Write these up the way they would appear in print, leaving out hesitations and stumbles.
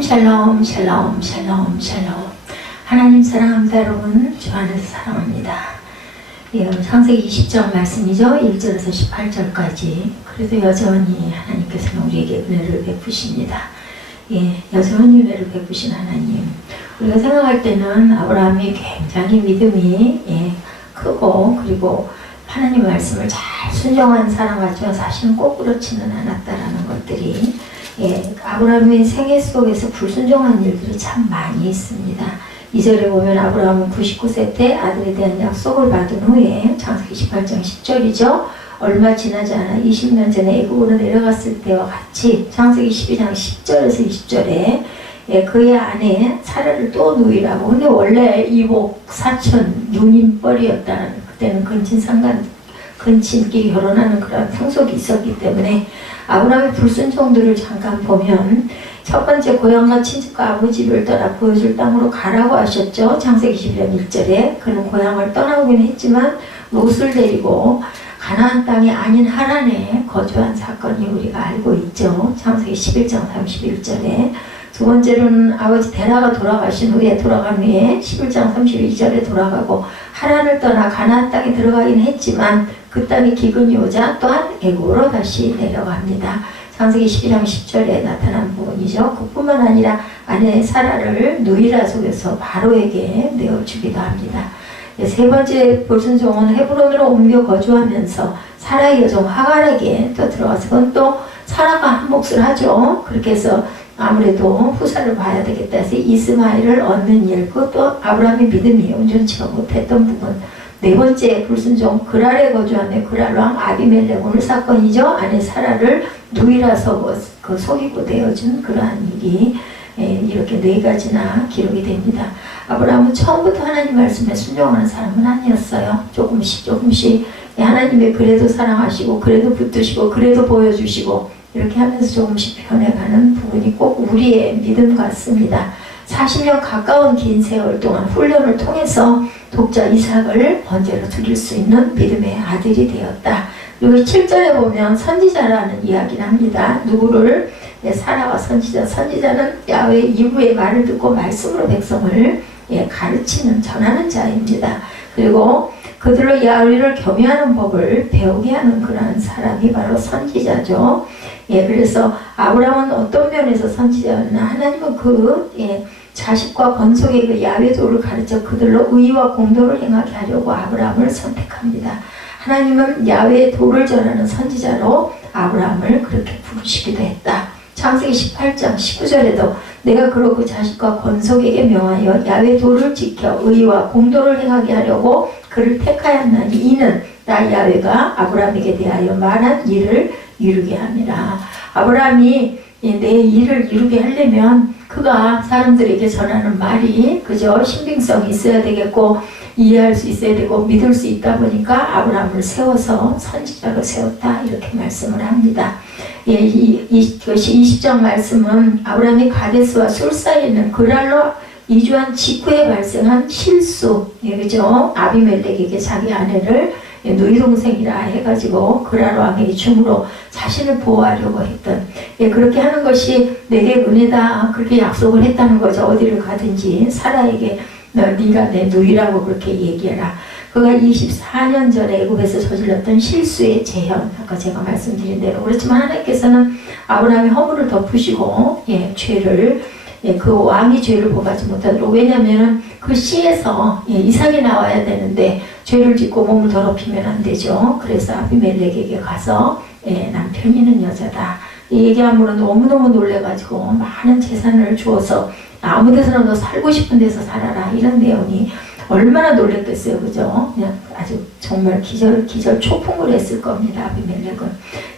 샬롬 샬롬 샬롬 샬롬 샬롬. 하나님 사랑합니다. 여러분 주 안에서 사랑합니다. 예, 창세기 20장 말씀이죠. 1절에서 18절까지. 그래도 여전히 하나님께서는 우리에게 은혜를 베푸십니다. 예, 여전히 은혜를 베푸신 하나님. 우리가 생각할 때는 아브라함이 굉장히 믿음이 크고, 그리고 하나님 말씀을 잘 순종한 사람 같지만 사실은 꼭 그렇지는 않았다라는 것들이, 아브라함의 생애 속에서 불순종한 일들이 참 많이 있습니다. 2절에 보면 아브라함은 99세 때 아들에 대한 약속을 받은 후에, 창세기 18장 10절이죠. 얼마 지나지 않아 20년 전에 애굽으로 내려갔을 때와 같이 창세기 12장 10절에서 20절에 그의 아내 사라를 또 누이라고. 근데 원래 이복 사촌 누님뻘이었다는, 그때는 근친끼리 결혼하는 그런 풍속이 있었기 때문에 아브라함의 불순종들을 잠깐 보면, 첫 번째 고향과 친척과 아버지를 떠나 보여줄 땅으로 가라고 하셨죠. 창세기 12장 1절에 그는 고향을 떠나오긴 했지만 롯을 데리고 가나안 땅이 아닌 하란에 거주한 사건이 우리가 알고 있죠. 창세기 11장 31절에. 두 번째로는 아버지 데라가 돌아간 후에 11장 32절에 돌아가고 하란을 떠나 가나안 땅에 들어가긴 했지만 그 땅에 기근이 오자 또한 애굽으로 다시 내려갑니다. 창세기 12장 10절에 나타난 부분이죠. 그뿐만 아니라 아내 사라를 누이라 속에서 바로에게 내어주기도 합니다. 세 번째 불순종은 헤브론으로 옮겨 거주하면서 사라의 여종 하갈에게 또 들어가서, 그건 또 사라가 한 몫을 하죠. 그렇게 해서 아무래도 후사를 봐야 되겠다 해서 이스마엘을 얻는 일, 그것도 아브라함의 믿음이 온전치가 못했던 부분. 네 번째 불순종, 그랄에 거주하는 그랄 왕 아비멜렉 오늘 사건이죠. 아내 사라를 누이라서 속이고 내어준 그러한 일이 이렇게 네 가지나 기록이 됩니다. 아브라함은 처음부터 하나님 말씀에 순종하는 사람은 아니었어요. 조금씩 하나님의 그래도 사랑하시고, 그래도 붙드시고, 그래도 보여주시고, 이렇게 하면서 조금씩 변해가는 부분이 꼭 우리의 믿음 같습니다. 40년 가까운 긴 세월 동안 훈련을 통해서 독자 이삭을 번제로 드릴 수 있는 믿음의 아들이 되었다. 그리고 7절에 보면 선지자라는 이야기를 합니다. 누구를? 사라와 선지자는 야훼 이후의 말을 듣고 말씀으로 백성을 가르치는, 전하는 자입니다. 그리고 그들로 야훼를 경외하는 법을 배우게 하는 그러한 사람이 바로 선지자죠. 그래서 아브라함은 어떤 면에서 선지자였나? 하나님은 자식과 번속의 그 야훼 도를 가르쳐 그들로 의와 공도를 행하게 하려고 아브라함을 선택합니다. 하나님은 야훼의 도를 전하는 선지자로 아브라함을 그렇게 부르시기도 했다. 창세기 18장 19절에도 내가 그로 그 자식과 권속에게 명하여 야훼 도를 지켜 의와 공도를 행하게 하려고 그를 택하였나니 이는 나 야훼가 아브라함에게 대하여 말한 일을 이루게 함이라. 아브라함이 내 일을 이루게 하려면 그가 사람들에게 전하는 말이 그저 신빙성이 있어야 되겠고, 이해할 수 있어야 되고, 믿을 수 있다 보니까 아브라함을 세워서 선지자로 세웠다, 이렇게 말씀을 합니다. 이것이 20장 말씀은 아브라함이 가데스와 술 사이에 있는 그랄로 이주한 직후에 발생한 실수, 그죠? 아비멜렉에게 자기 아내를 누이 동생이라 해가지고 그랄 왕의 춤으로 자신을 보호하려고 했던, 그렇게 하는 것이 내게 은혜다, 그렇게 약속을 했다는 거죠. 어디를 가든지 사라에게 네가 내 누이라고 그렇게 얘기해라. 그가 24년 전에 애굽에서 저질렀던 실수의 재현, 아까 제가 말씀드린 대로. 그렇지만 하나님께서는 아브라함의 허물을 덮으시고 죄를, 그 왕이 죄를 범하지 못하도록. 왜냐하면 그 씨에서 이삭이 나와야 되는데 죄를 짓고 몸을 더럽히면 안 되죠. 그래서 아비멜렉에게 가서 남편 있는 여자다, 이 얘기함으로 너무너무 놀래가지고 많은 재산을 주어서 아무 데서나 너 살고 싶은 데서 살아라, 이런 내용이 얼마나 놀랬겠어요. 그죠? 그냥 아주 정말 기절 초풍을 했을 겁니다. 아비멜렉은.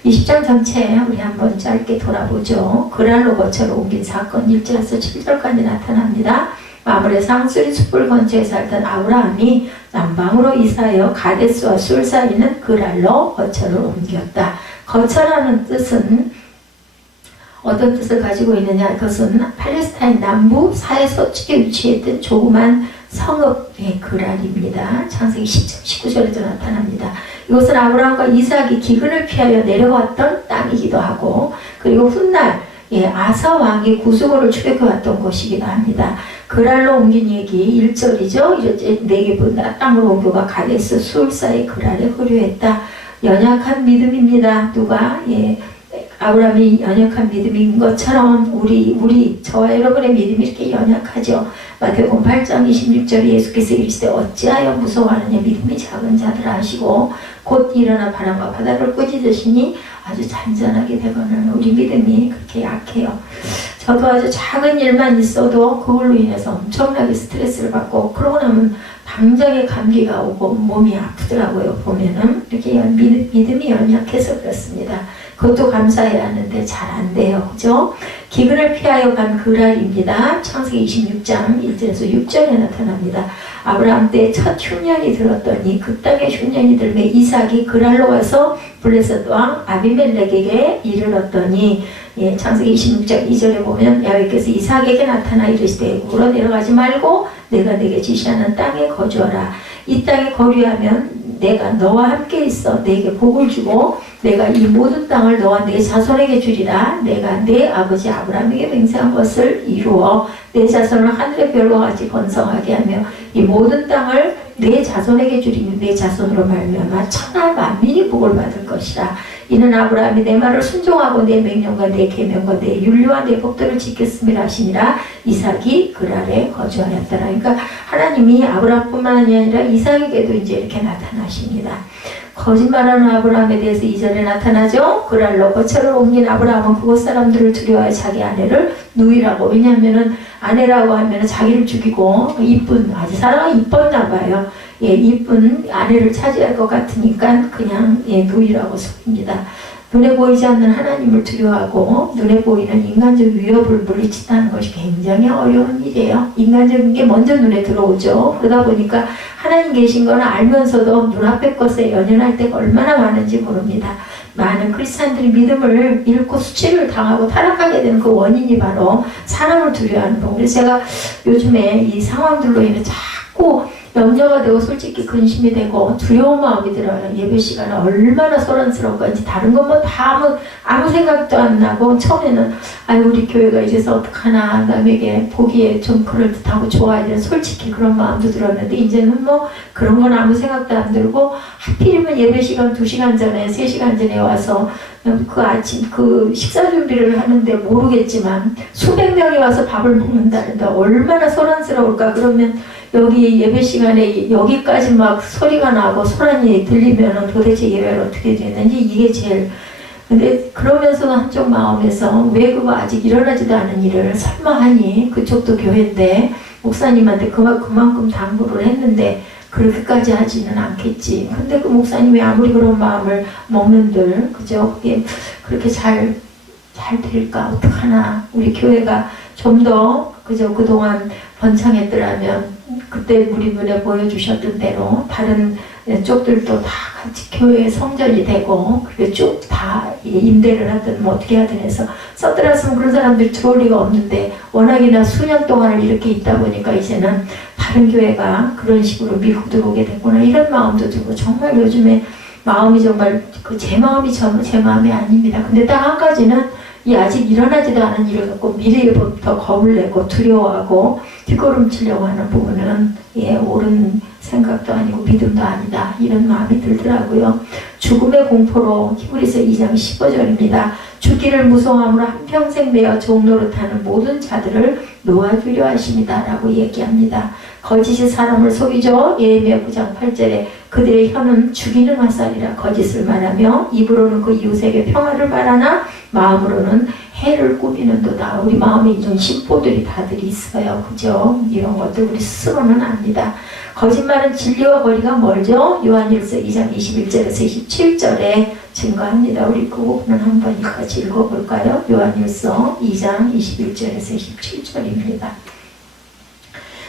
20장 전체 우리 한번 짧게 돌아보죠. 그랄로 거처로 옮긴 사건 1절에서 7절까지 나타납니다. 마므레 상수리 숯불 근처에 살던 아브라함이 남방으로 이사하여 가데스와 술 사이는 그랄로 거처를 옮겼다. 거처라는 뜻은 어떤 뜻을 가지고 있느냐? 그것은 팔레스타인 남부 사해서쪽에 위치했던 조그만 성읍의 그랄입니다. 창세기 19절에도 나타납니다. 이것은 아브라함과 이삭이 기근을 피하여 내려왔던 땅이기도 하고, 그리고 훗날 아사 왕이 구수고를 추격해 왔던 곳이기도 합니다. 그랄로 옮긴 얘기 1절이죠. 이제 네게부 땅으로 옮겨가 가데스 수울 사이 그랄에 거류했다. 연약한 믿음입니다. 누가 아브라함이 연약한 믿음인 것처럼 저와 여러분의 믿음이 이렇게 연약하죠. 마태복음 8장 26절에 예수께서 이르시되 어찌하여 무서워하느냐 믿음이 작은 자들아 하시고 곧 일어나 바람과 바다를 꾸짖으시니 아주 잔잔하게 되거늘 우리 믿음이 그렇게 약해요. 저도 아주 작은 일만 있어도 그걸로 인해서 엄청나게 스트레스를 받고 그러고 나면 당장에 감기가 오고 몸이 아프더라고요. 보면은 이렇게 믿음이 연약해서 그렇습니다. 그것도 감사해야 하는데 잘 안 돼요. 그죠? 기근을 피하여 간 그랄입니다. 창세기 26장 1절에서 6절에 나타납니다. 아브라함 때 첫 흉년이 들었더니 그 땅에 흉년이 들매 이삭이 그랄로 와서 블레셋 왕 아비멜렉에게 이르렀더니 창세기 26장 2절에 보면 야훼께서 이삭에게 나타나 이르시되 물어 내려가지 말고 내가 내게 지시하는 땅에 거주하라. 이 땅에 거류하면 내가 너와 함께 있어 내게 복을 주고 내가 이 모든 땅을 너와 내 자손에게 주리라. 내가 내 아버지 아브라함에게 맹세한 것을 이루어 내 자손을 하늘의 별과 같이 번성하게 하며 이 모든 땅을 내 자손에게 주리니 내 자손으로 말미암아 천하 만민이 복을 받을 것이라. 이는 아브라함이 내 말을 순종하고 내 명령과 내 계명과 내 율례와 내 법도를 지켰음이라 하시니라. 이삭이 그랄에 거주하였더라. 그러니까 하나님이 아브라함뿐만 아니라 이삭에게도 이제 이렇게 나타나십니다. 거짓말하는 아브라함에 대해서 2절에 나타나죠. 그랄로 거처를 옮긴 아브라함은 그곳 사람들을 두려워해 자기 아내를 누이라고. 왜냐하면은 아내라고 하면은 자기를 죽이고 이쁜 아주 사랑가 이뻤나 봐요. 이쁜 아내를 차지할 것 같으니까 그냥 누이라고 속입니다. 눈에 보이지 않는 하나님을 두려워하고 눈에 보이는 인간적 위협을 물리친다는 것이 굉장히 어려운 일이에요. 인간적인 게 먼저 눈에 들어오죠. 그러다 보니까 하나님 계신 건 알면서도 눈앞의 것에 연연할 때가 얼마나 많은지 모릅니다. 많은 크리스찬들이 믿음을 잃고 수치를 당하고 타락하게 되는 그 원인이 바로 사람을 두려워하는 거. 그래서 제가 요즘에 이 상황들로 인해 자꾸 염려가 되고 솔직히 근심이 되고 두려운 마음이 들어요. 예배 시간에 얼마나 소란스러운 건지 다른 건 뭐 다 아무 생각도 안 나고 처음에는 우리 교회가 이제서 어떡하나 남에게 보기에 좀 그럴듯하고 좋아야 솔직히 그런 마음도 들었는데 이제는 뭐 그런 건 아무 생각도 안 들고 하필이면 예배 시간 2시간 전에 3시간 전에 와서 그 아침 그 식사 준비를 하는데 모르겠지만 수백 명이 와서 밥을 먹는다는데 얼마나 소란스러울까. 그러면 여기 예배 시간에 여기까지 막 소리가 나고 소란이 들리면은 도대체 예배를 어떻게 되는지 이게 제일. 근데 그러면서도 한쪽 마음에서 왜 그거 아직 일어나지도 않은 일을 설마 하니 그쪽도 교회인데 목사님한테 그만큼 당부를 했는데 그렇게까지 하지는 않겠지. 근데 그 목사님이 아무리 그런 마음을 먹는들 그죠? 그게 그렇게 잘 될까 어떡하나. 우리 교회가 좀 더 그죠? 그동안 번창했더라면 그때 우리 눈에 보여주셨던 대로 다른 쪽들도 다 같이 교회에 성전이 되고 그게 쭉 다 임대를 하든 뭐 어떻게 하든 해서 썼더랬으면 그런 사람들이 들어올 리가 없는데 워낙이나 수년 동안을 이렇게 있다 보니까 이제는 다른 교회가 그런 식으로 밀고 들어오게 됐구나 이런 마음도 들고 정말 요즘에 마음이 정말 제 마음이 제 마음이 아닙니다. 근데 딱 한 가지는 이 아직 일어나지도 않은 일을 갖고 미래부터 겁을 내고 두려워하고 뒷걸음치려고 하는 부분은 옳은 생각도 아니고 믿음도 아니다 이런 마음이 들더라고요. 죽음의 공포로 히브리서 2장 15절입니다. 죽기를 무서워함으로 한평생 매어 종노릇하는 모든 자들을 놓아주려 하십니다 라고 얘기합니다. 거짓이 사람을 속이죠. 예레미야 9장 8절에 그들의 혀는 죽이는 화살이라 거짓을 말하며 입으로는 그 이웃에게 평화를 말하나 마음으로는 해를 꾸미는도다. 우리 마음에 이런 심보들이 다들 있어요. 그죠? 이런 것들 우리 스스로는 압니다. 거짓말은 진리와 거리가 멀죠? 요한일서 2장 21절에서 27절에 증거합니다. 우리 그 부분은 한번 같이 읽어볼까요? 요한일서 2장 21절에서 27절입니다.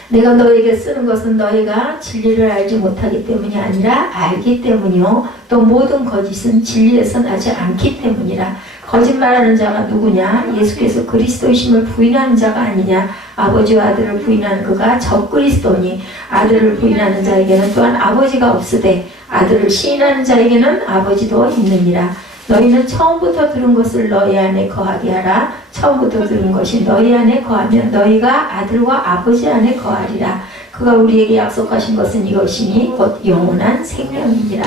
내가 너에게 쓰는 것은 너희가 진리를 알지 못하기 때문이 아니라 알기 때문이요. 또 모든 거짓은 진리에서 나지 않기 때문이라. 거짓말하는 자가 누구냐? 예수께서 그리스도이심을 부인하는 자가 아니냐? 아버지와 아들을 부인하는 그가 적그리스도니 아들을 부인하는 자에게는 또한 아버지가 없으되 아들을 시인하는 자에게는 아버지도 있느니라. 너희는 처음부터 들은 것을 너희 안에 거하게 하라. 처음부터 들은 것이 너희 안에 거하면 너희가 아들과 아버지 안에 거하리라. 그가 우리에게 약속하신 것은 이것이니 곧 영원한 생명이니라.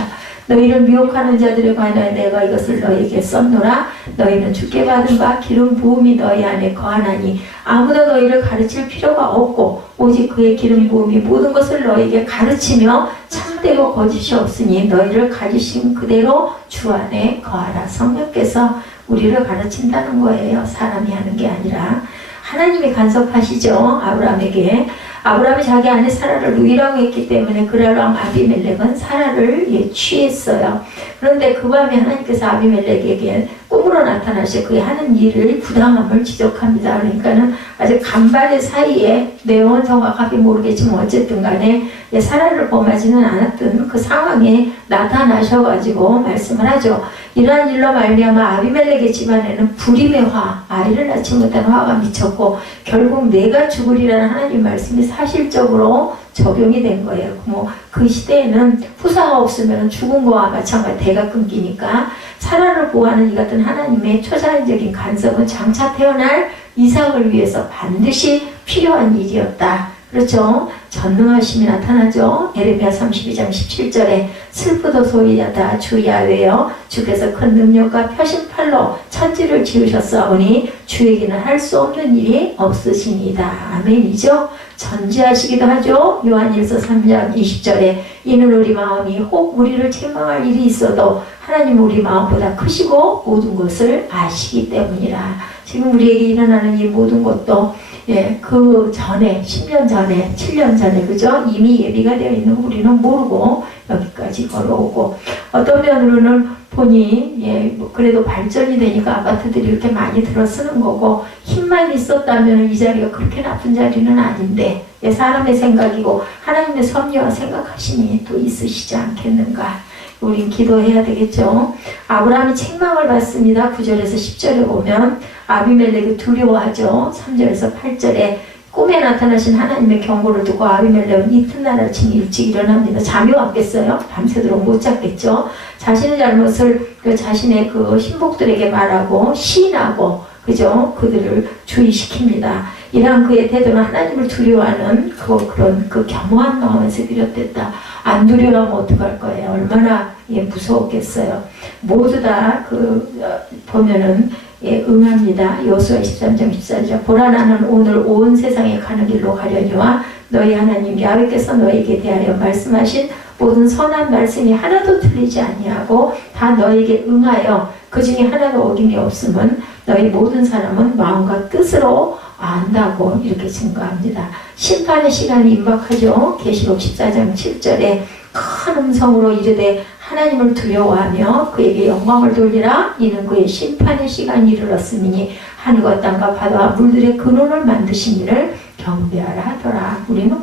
너희를 미혹하는 자들에 관하여 내가 이것을 너희에게 썼노라. 너희는 주께 받은 바 기름 부음이 너희 안에 거하나니 아무도 너희를 가르칠 필요가 없고 오직 그의 기름 부음이 모든 것을 너희에게 가르치며 참되고 거짓이 없으니 너희를 가지신 그대로 주 안에 거하라. 성령께서 우리를 가르친다는 거예요. 사람이 하는 게 아니라 하나님이 간섭하시죠. 아브라함에게. 아브라함이 자기 아내 사라를 누이라고 했기 때문에 그랄 왕 아비멜렉은 사라를 취했어요. 그런데 그 밤에 하나님께서 아비멜렉에게 꿈으로 나타나셔 그의 하는 일을 부당함을 지적합니다. 그러니까는 아직 간발의 사이에 내용은 정확하게 모르겠지만 어쨌든 간에 사라를 범하지는 않았던 그 상황에 나타나셔가지고 말씀을 하죠. 이러한 일로 말미암아 아비멜렉의 집안에는 불임의 화, 아이를 낳지 못한 화가 미쳤고 결국 내가 죽으리라는 하나님 말씀이 사실적으로 적용이 된 거예요. 그 시대에는 후사가 없으면 죽은 거와 마찬가지 대가 끊기니까 사라를 보호하는 이 같은 하나님의 초자연적인 간섭은 장차 태어날 이삭을 위해서 반드시 필요한 일이었다. 그렇죠? 전능하심이 나타나죠. 에레미야 32장 17절에 슬프도소이다 주 야훼여 주께서 큰 능력과 펴신팔로 천지를 지으셨사오니 주에게는 할 수 없는 일이 없으시니이다. 아멘이죠. 전지하시기도 하죠. 요한일서 3장 20절에 이는 우리 마음이 혹 우리를 책망할 일이 있어도 하나님 우리 마음보다 크시고 모든 것을 아시기 때문이라. 지금 우리에게 일어나는 이 모든 것도 그 전에 10년 전에 7년 전에 그죠? 이미 예비가 되어 있는 우리는 모르고 여기까지 걸어오고 어떤 면으로는 보니 그래도 발전이 되니까 아파트들이 이렇게 많이 들어서는 거고 힘만 있었다면 이 자리가 그렇게 나쁜 자리는 아닌데 사람의 생각이고 하나님의 섭리와 생각하심이 또 있으시지 않겠는가. 우린 기도해야 되겠죠. 아브라함이 책망을 받습니다. 9절에서 10절에 보면 아비멜렉이 두려워하죠. 3절에서 8절에 꿈에 나타나신 하나님의 경고를 듣고 아비멜렉은 이튿날 아침 일찍 일어납니다. 잠이 왔겠어요? 밤새도록 못 잤겠죠. 자신의 잘못을 자신의 그 신복들에게 말하고 시인하고 그죠? 그들을 주의시킵니다. 이러한 그의 태도는 하나님을 두려워하는 그런 겸허한 마음에서 비롯됐다. 안 두려워하면 어떡할 거예요? 얼마나 무서웠겠어요. 모두 다 보면은 응합니다. 여호수아 13장 14절 보라 나는 오늘 온 세상에 가는 길로 가려니와 너희 하나님 야훼께서 너희에게 대하여 말씀하신 모든 선한 말씀이 하나도 틀리지 아니하고 다 너희에게 응하여 그 중에 하나도 어김이 없음은 너희 모든 사람은 마음과 뜻으로 안다고 이렇게 증거합니다. 심판의 시간이 임박하죠. 계시록 14장 7절에 큰 음성으로 이르되 하나님을 두려워하며 그에게 영광을 돌리라. 이는 그의 심판의 시간이 이르렀으니 하늘과 땅과 바다와 물들의 근원을 만드신 이를 경배하라 하더라. 우리는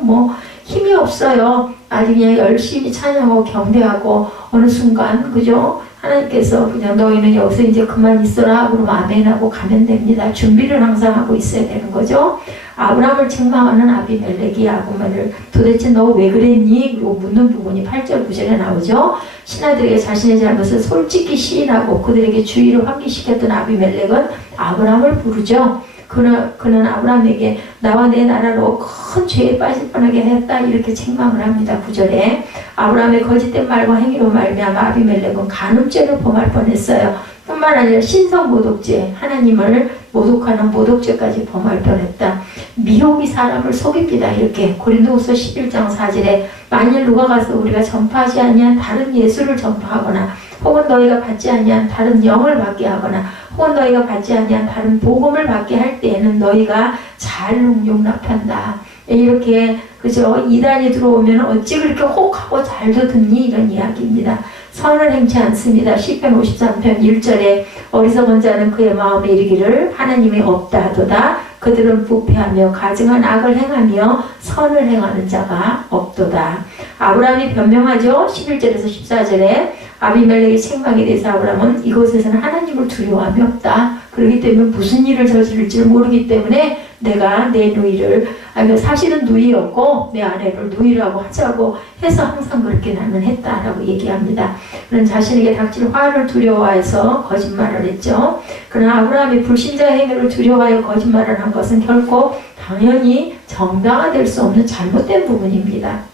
힘이 없어요. 아직 그냥 열심히 찬양하고 경배하고 어느 순간 그죠? 하나님께서 그냥 너희는 여기서 이제 그만 있어라 그러면 아멘하고 가면 됩니다. 준비를 항상 하고 있어야 되는 거죠. 아브라함을 책망하는 아비멜렉이 아브라함을 도대체 너 왜 그랬니? 그리고 묻는 부분이 8절 9절에 나오죠. 신하들에게 자신의 잘못을 솔직히 시인하고 그들에게 주의를 환기시켰던 아비멜렉은 아브라함을 부르죠. 그는 아브라함에게 나와 내 나라로 큰 죄에 빠질 뻔하게 했다 이렇게 책망을 합니다. 9절에 아브라함의 거짓된 말과 행위로 말미암아 아비멜렉은 간음죄를 범할 뻔했어요. 뿐만 아니라 신성모독죄, 하나님을 모독하는 모독죄까지 범할 뻔했다. 미혹이 사람을 속입니다. 이렇게 고린도후서 11장 4절에 만일 누가 가서 우리가 전파하지 아니한 다른 예수를 전파하거나 혹은 너희가 받지 아니한 다른 영을 받게 하거나 혹은 너희가 받지 아니한 다른 복음을 받게 할 때에는 너희가 잘 용납한다. 이렇게 그죠? 이단이 들어오면 어찌 그렇게 혹하고 잘도 듣니? 이런 이야기입니다. 선을 행치 않습니다. 시편 53편 1절에 어리석은 자는 그의 마음에 이르기를 하나님이 없다 하도다. 그들은 부패하며 가증한 악을 행하며 선을 행하는 자가 없도다. 아브라함이 변명하죠. 11절에서 14절에 아비멜렉의 책망에 대해서 아브라함은 이곳에서는 하나님을 두려워함이 없다. 그렇기 때문에 무슨 일을 저지를지 모르기 때문에 내가 내 누이를, 아니 사실은 누이였고 내 아내를 누이라고 하자고 해서 항상 그렇게 나는 했다라고 얘기합니다. 그는 자신에게 닥칠 화를 두려워해서 거짓말을 했죠. 그러나 아브라함이 불신자의 행위를 두려워하여 거짓말을 한 것은 결코 당연히 정당화될 수 없는 잘못된 부분입니다.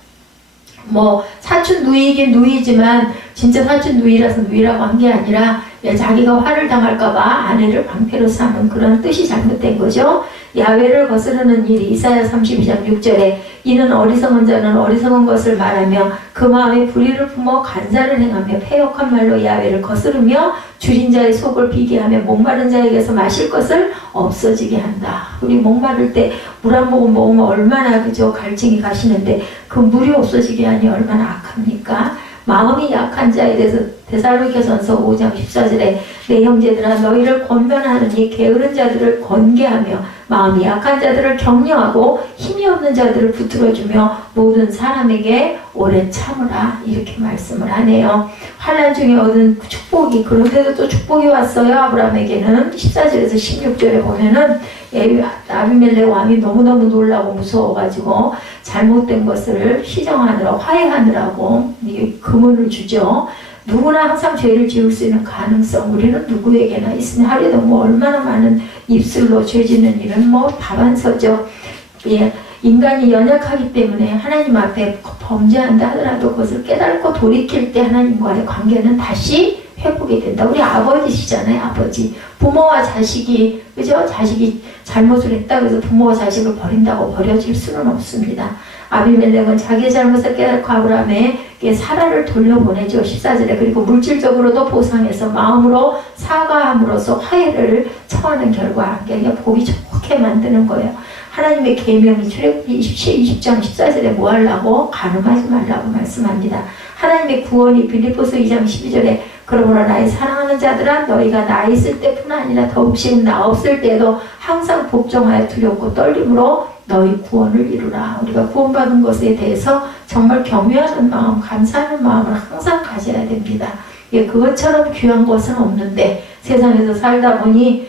뭐 사촌 누이이긴 누이지만 진짜 사촌 누이라서 누이라고 한 게 아니라 자기가 화를 당할까봐 아내를 방패로 삼은 그런 뜻이 잘못된 거죠. 야훼를 거스르는 일이 이사야 32장 6절에 이는 어리석은 자는 어리석은 것을 말하며 그 마음에 불의를 품어 간사를 행하며 패역한 말로 야훼를 거스르며 줄인 자의 속을 비게 하며 목마른 자에게서 마실 것을 없어지게 한다. 우리 목마를 때 물 한 모금 먹으면 얼마나 그저 갈증이 가시는데 그 물이 없어지게 하니 얼마나 악합니까? 마음이 약한 자에 대해서 데살로니가전서 5장 14절에 내 형제들아 너희를 권면하느니 게으른 자들을 권계하며 마음이 약한 자들을 격려하고 힘이 없는 자들을 붙들어주며 모든 사람에게 오래 참으라 이렇게 말씀을 하네요. 환난 중에 얻은 축복이 그런데도 또 축복이 왔어요. 아브라함에게는 14절에서 16절에 보면은 아비멜렉 왕이 너무너무 놀라고 무서워가지고 잘못된 것을 시정하느라 화해하느라고 금은을 주죠. 누구나 항상 죄를 지을 수 있는 가능성 우리는 누구에게나 있으니 하루에도 뭐 얼마나 많은 입술로 죄 짓는 일은 뭐 다반서죠. 예, 인간이 연약하기 때문에 하나님 앞에 범죄한다 하더라도 그것을 깨닫고 돌이킬 때 하나님과의 관계는 다시 회복이 된다. 우리 아버지시잖아요. 아버지. 부모와 자식이 그죠? 자식이 잘못을 했다고 해서 부모와 자식을 버린다고 버려질 수는 없습니다. 아비멜렉은 자기의 잘못을 깨닫고 아브라함에게 사라를 돌려보내죠. 14절에. 그리고 물질적으로도 보상해서 마음으로 사과함으로써 화해를 청하는 결과 그러니까 보기 좋게 만드는 거예요. 하나님의 계명이 출애굽기 20장 14절에 뭐 하려고? 간음하지 말라고 말씀합니다. 하나님의 구원이 빌립보서 2장 12절에 그러므로 나의 사랑하는 자들아 너희가 나 있을 때뿐 아니라 더욱 지금 나 없을 때도 항상 복종하여 두렵고 떨림으로 너희 구원을 이루라. 우리가 구원받은 것에 대해서 정말 경외하는 마음, 감사하는 마음을 항상 가져야 됩니다. 예, 그것처럼 귀한 것은 없는데 세상에서 살다 보니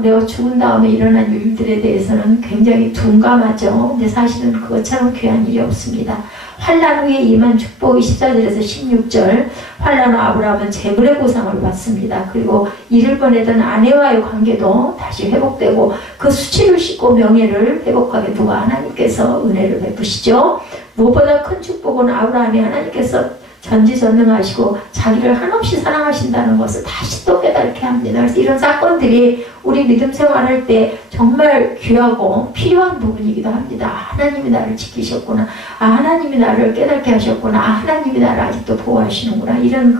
내가 죽은 다음에 일어난 일들에 대해서는 굉장히 둔감하죠. 근데 사실은 그것처럼 귀한 일이 없습니다. 환난 후에 임한 축복이 14절에서 16절 환난 후 아브라함은 재물의 보상을 받습니다. 그리고 잃을 뻔했던 아내와의 관계도 다시 회복되고 그 수치를 씻고 명예를 회복하게 누가 하나님께서 은혜를 베푸시죠. 무엇보다 큰 축복은 아브라함이 하나님께서 전지전능하시고 자기를 한없이 사랑하신다는 것을 다시 또 깨닫게 합니다. 그래서 이런 사건들이 우리 믿음 생활할 때 정말 귀하고 필요한 부분이기도 합니다. 하나님이 나를 지키셨구나. 하나님이 나를 깨닫게 하셨구나. 하나님이 나를 아직도 보호하시는구나. 이런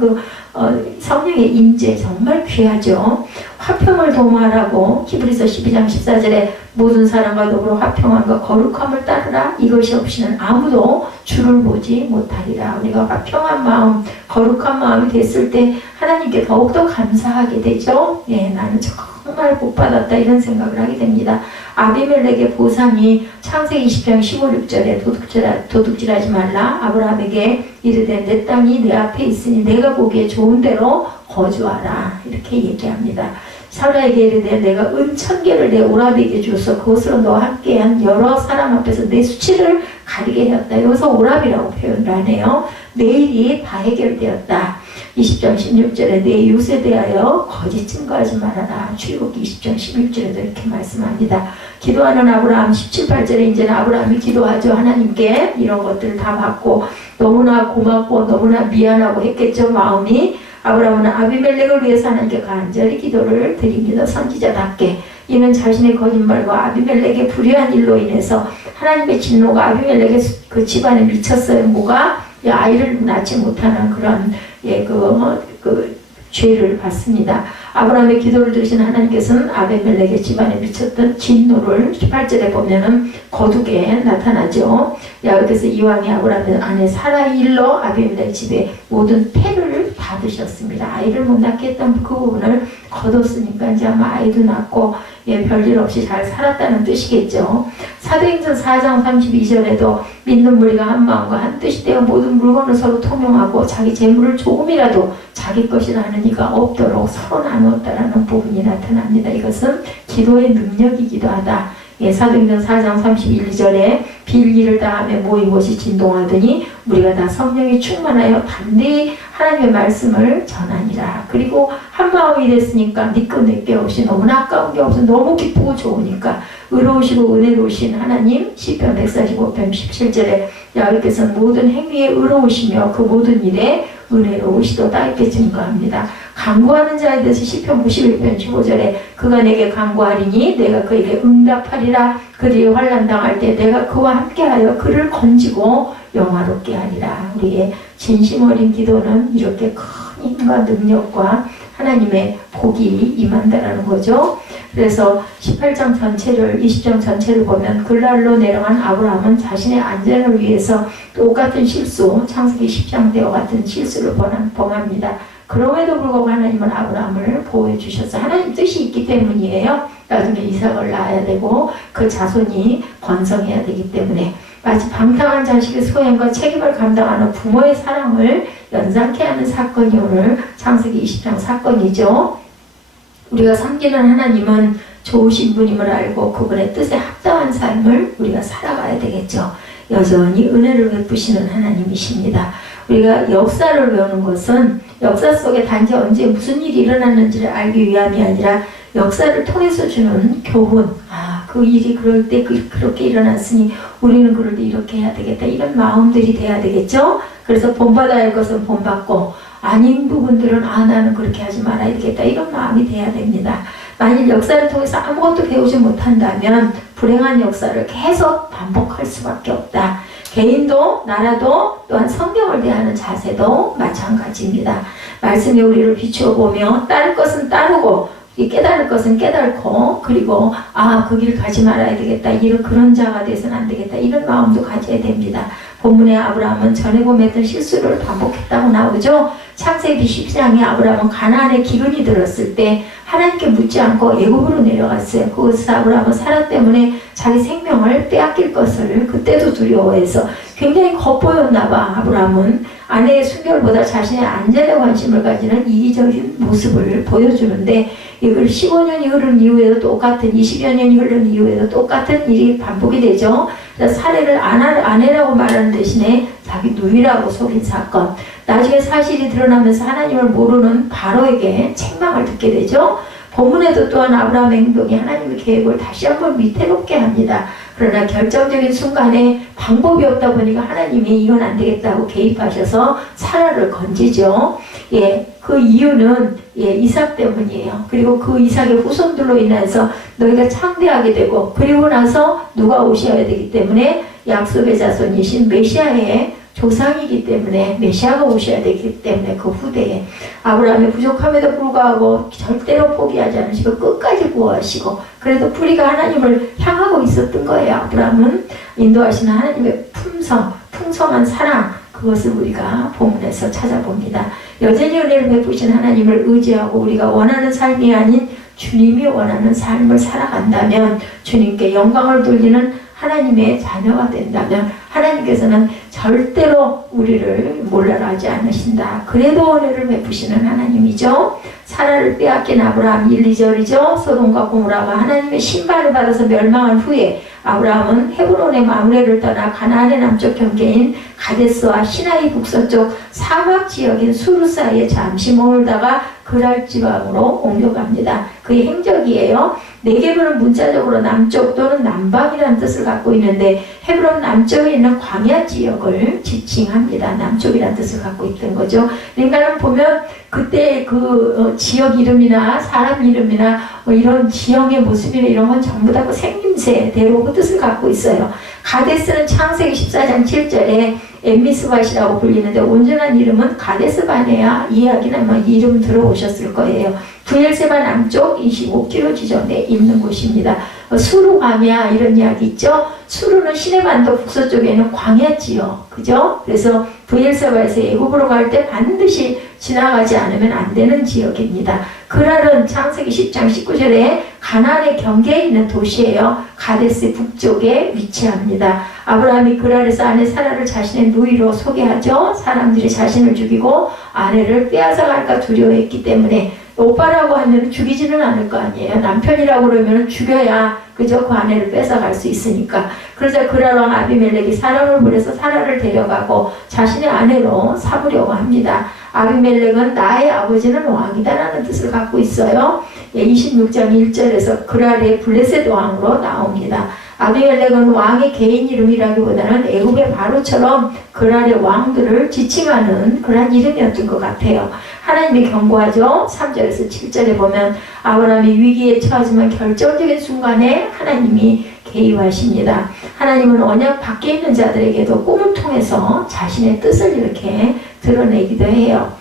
성령의 임재 정말 귀하죠. 화평을 도모하라고 히브리서 12장 14절에 모든 사람과 더불어 화평함과 거룩함을 따르라. 이것이 없이는 아무도 주를 보지 못하리라. 우리가 화평한 마음, 거룩한 마음이 됐을 때 하나님께 더욱더 감사하게 되죠. 예, 나는 정말 복받았다 이런 생각을 하게 됩니다. 아비멜렉의 보상이 창세기 20장 15, 16절에 도둑질하지 말라. 아브라함에게 이르되 내 땅이 내 앞에 있으니 내가 보기에 좋은 대로 거주하라. 이렇게 얘기합니다. 사라에게 이르되 내가 은 1000개를 내 오라비에게 주어서 그것으로 너와 함께한 여러 사람 앞에서 내 수치를 가리게 하였다. 여기서 오라비라고 표현을 하네요. 내 일이 다 해결되었다. 20장 16절에 내 이웃에 대하여 거짓 증거하지 말아라. 출애굽기 20장 16절에도 이렇게 말씀합니다. 기도하는 아브라함 17, 8절에 이제는 아브라함이 기도하죠. 하나님께 이런 것들을 다 받고 너무나 고맙고 너무나 미안하고 했겠죠. 마음이. 아브라함은 아비멜렉을 위해서 하나님께 간절히 기도를 드립니다. 선지자답게. 이는 자신의 거짓말과 아비멜렉의 불의한 일로 인해서 하나님의 진노가 아비멜렉의 그 집안에 미쳤어요. 뭐가? 아이를 낳지 못하는 그런 죄를 받습니다. 아브라함의 기도를 들으신 하나님께서는 아비멜렉의 집안에 미쳤던 진노를 18절에 보면은 거두게 나타나죠. 야훼께서 이왕에 아브라함의 아내 사라의 일로 아비멜렉 집에 모든 패를 받으셨습니다. 아이를 못 낳게 했던 그 부분을 거뒀으니까 이제 아마 아이도 낳고 별일 없이 잘 살았다는 뜻이겠죠. 사도행전 4장 32절에도 믿는 무리가 한 마음과 한 뜻이 되어 모든 물건을 서로 통용하고 자기 재물을 조금이라도 자기 것이라 하는 이가 없도록 서로 나누었다라는 부분이 나타납니다. 이것은 기도의 능력이기도 하다. 예, 사도행전 4장 31, 2절에 빌기를 다하며 모인 곳이 진동하더니 우리가 다 성령이 충만하여 담대히 하나님의 말씀을 전하니라. 그리고 한 마음이 됐으니까 니꺼 내게 없이 너무나 아까운 게 없어 너무 기쁘고 좋으니까 의로우시고 은혜로우신 하나님 시편 145편 17절에 여호와께서는 모든 행위에 의로우시며 그 모든 일에 은혜로우시도다 이렇게 증거합니다. 간구하는 자에 대해서 시편 91편 15절에 그가 내게 간구하리니 내가 그에게 응답하리라. 그들이 환난 당할 때 내가 그와 함께하여 그를 건지고 영화롭게 하리라. 우리의 진심 어린 기도는 이렇게 큰 힘과 능력과 하나님의 복이 임한다라는 거죠. 그래서 18장 전체를 20장 전체를 보면 글랄로 내려간 아브라함은 자신의 안전을 위해서 똑같은 실수 창세기 10장 때와 같은 실수를 범합니다. 그럼에도 불구하고 하나님은 아브라함을 보호해 주셔서 하나님 뜻이 있기 때문이에요. 나중에 이삭을 낳아야 되고 그 자손이 번성해야 되기 때문에 마치 방탕한 자식의 소양과 책임을 감당하는 부모의 사랑을 연상케 하는 사건이 오늘 창세기 20장 사건이죠. 우리가 섬기는 하나님은 좋으신 분임을 알고 그분의 뜻에 합당한 삶을 우리가 살아가야 되겠죠. 여전히 은혜를 베푸시는 하나님이십니다. 우리가 역사를 배우는 것은 역사 속에 단지 언제 무슨 일이 일어났는지를 알기 위함이 아니라 역사를 통해서 주는 교훈. 그 일이 그럴 때 그렇게 일어났으니 우리는 그럴 때 이렇게 해야 되겠다. 이런 마음들이 돼야 되겠죠. 그래서 본받아야 할 것은 본받고 아닌 부분들은 나는 그렇게 하지 말아야 되겠다. 이런 마음이 돼야 됩니다. 만일 역사를 통해서 아무것도 배우지 못한다면 불행한 역사를 계속 반복할 수밖에 없다. 개인도 나라도 또한 성경을 대하는 자세도 마찬가지입니다. 말씀에 우리를 비추어 보며 따를 것은 따르고 깨달을 것은 깨달고 그리고 그 길 가지 말아야 되겠다. 이런 그런 자가 돼서는 안 되겠다. 이런 마음도 가져야 됩니다. 본문에 아브라함은 전에 범했던 실수를 반복했다고 나오죠. 창세기 10장에 아브라함은 가나안에 기근이 들었을 때 하나님께 묻지 않고 애굽으로 내려갔어요. 그것을 아브라함은 사라 때문에 자기 생명을 빼앗길 것을 그때도 두려워해서 굉장히 겉보였나 봐. 아브라함은 아내의 순결보다 자신의 안전에 관심을 가지는 이기적인 모습을 보여주는데 이걸 15년이 흐른 이후에도 똑같은 20여 년이 흐른 이후에도 똑같은 일이 반복이 되죠. 사례를 아내라고 말하는 대신에 자기 누이라고 속인 사건. 나중에 사실이 드러나면서 하나님을 모르는 바로에게 책망을 듣게 되죠. 본문에도 또한 아브라함의 행동이 하나님의 계획을 다시 한번 위태롭게 합니다. 그러나 결정적인 순간에 방법이 없다 보니까 하나님이 이건 안 되겠다고 개입하셔서 사라를 건지죠. 그 이유는 이삭 때문이에요. 그리고 그 이삭의 후손들로 인해서 너희가 창대하게 되고 그리고 나서 누가 오셔야 되기 때문에 약속의 자손이신 메시아의 조상이기 때문에 메시아가 오셔야 되기 때문에 그 후대에 아브라함의 부족함에도 불구하고 절대로 포기하지 않으시고 끝까지 구하시고 그래도 뿌리가 하나님을 향하고 있었던 거예요. 아브라함은 인도하시는 하나님의 풍성한 사랑 그것을 우리가 본문에서 찾아봅니다. 여전히 은혜를 베푸신 하나님을 의지하고 우리가 원하는 삶이 아닌 주님이 원하는 삶을 살아간다면 주님께 영광을 돌리는 하나님의 자녀가 된다면 하나님께서는 절대로 우리를 몰라하지 않으신다. 그래도 은혜를 베푸시는 하나님이죠. 사라를 빼앗긴 아브라함 1, 2절이죠. 소돔과 고모라가 하나님의 신발을 받아서 멸망한 후에 아브라함은 헤브론의 마므레를 떠나 가나안의 남쪽 경계인 가데스와 시나이 북서쪽 사막 지역인 수르 사이에 잠시 머물다가 그랄 지방으로 옮겨갑니다. 그의 행적이에요. 네게브는 문자적으로 남쪽 또는 남방이라는 뜻을 갖고 있는데 헤브론 남쪽에 있는 광야 지역을 지칭합니다. 남쪽이라는 뜻을 갖고 있던 거죠. 그러니까 보면 그때 그 지역 이름이나 사람 이름이나 이런 지형의 모습이나 이런 건 전부 다 그 생김새대로 그 뜻을 갖고 있어요. 가데스는 창세기 14장 7절에 엠미스밭이라고 불리는데 온전한 이름은 가데스바네아. 이야기는 이름 들어오셨을 거예요. 브엘세바 남쪽 25km 지점에 있는 곳입니다. 수루 광야 이런 이야기 있죠. 수루는 시내반도 북서쪽에 있는 광야 지역, 그죠? 그래서 브엘세바에서 애굽으로 갈 때 반드시 지나가지 않으면 안 되는 지역입니다. 그랄은 창세기 10장 19절에 가나안의 경계에 있는 도시예요. 가데스 북쪽에 위치합니다. 아브라함이 그랄에서 아내 사라를 자신의 누이로 소개하죠. 사람들이 자신을 죽이고 아내를 빼앗아갈까 두려워했기 때문에 오빠라고 하면 죽이지는 않을 거 아니에요. 남편이라고 그러면 죽여야 그저 그 아내를 뺏어갈 수 있으니까. 그러자 그랄 왕 아비멜렉이 사람을 보내서 사라를 데려가고 자신의 아내로 삼으려고 합니다. 아비멜렉은 나의 아버지는 왕이다라는 뜻을 갖고 있어요. 26장 1절에서 그랄의 블레셋 왕으로 나옵니다. 아비멜렉은 왕의 개인 이름이라기보다는 애굽의 바로처럼 그랄의 왕들을 지칭하는 그런 이름이었던 것 같아요. 하나님이 경고하죠. 3절에서 7절에 보면 아브라함이 위기에 처하지만 결정적인 순간에 하나님이 개입하십니다. 하나님은 언약 밖에 있는 자들에게도 꿈을 통해서 자신의 뜻을 이렇게 드러내기도 해요.